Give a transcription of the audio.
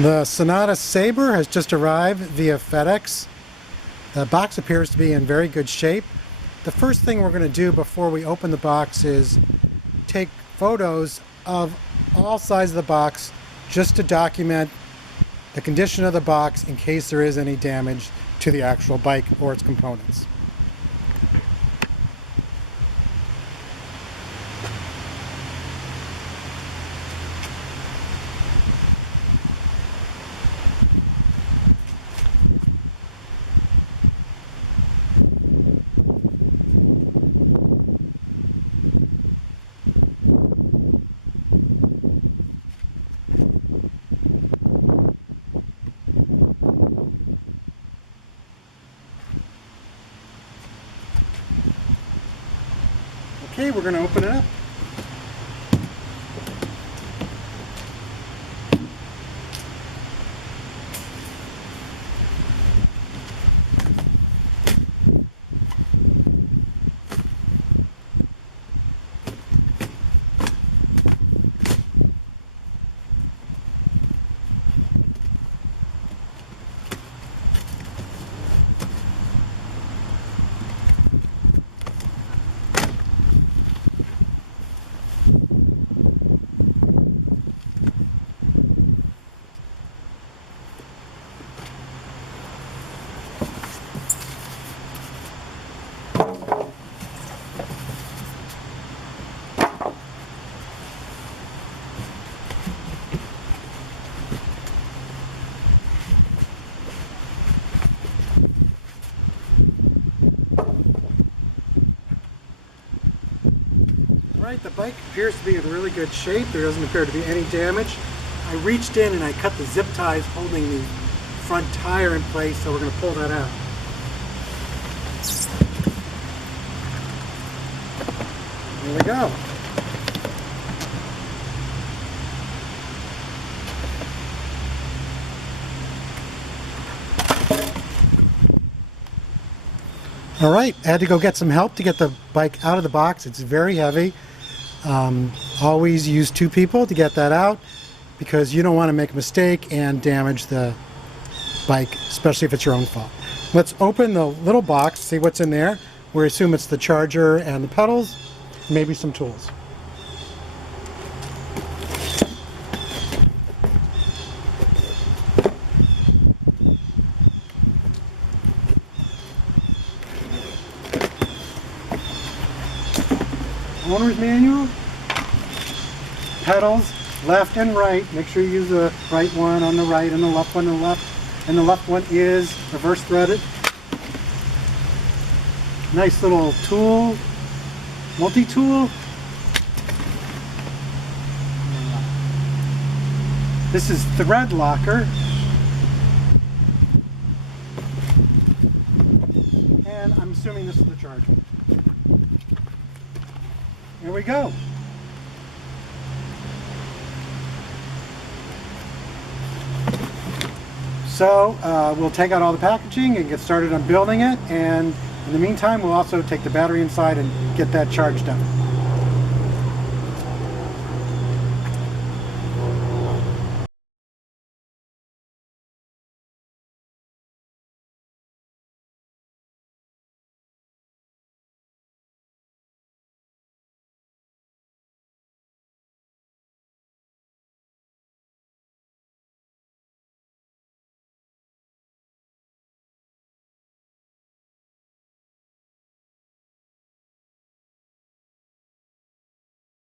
The Senada Saber has just arrived via FedEx. The box appears to be in very good shape. The first thing we're going to do before we open the box is take photos of all sides of the box just to document the condition of the box in case there is any damage to the actual bike or its components. Okay, we're going to open it up. The bike appears to be in really good shape. There doesn't appear to be any damage. I reached in and I cut the zip ties holding the front tire in place, so we're going to pull that out. There we go. All right, I had to go get some help to get the bike out of the box. It's very heavy. Always use two people to get that out because you don't want to make a mistake and damage the bike, especially if it's your own fault. Let's open the little box, see what's in there. We assume it's the charger and the pedals, maybe some tools. Owner's manual, pedals, left and right. Make sure you use the right one on the right and the left one on the left. And the left one is reverse threaded. Nice little tool, multi-tool. This is thread locker. And I'm assuming this is the charger. Here we go. So we'll take out all the packaging and get started on building it, and in the meantime we'll also take the battery inside and get that charged up.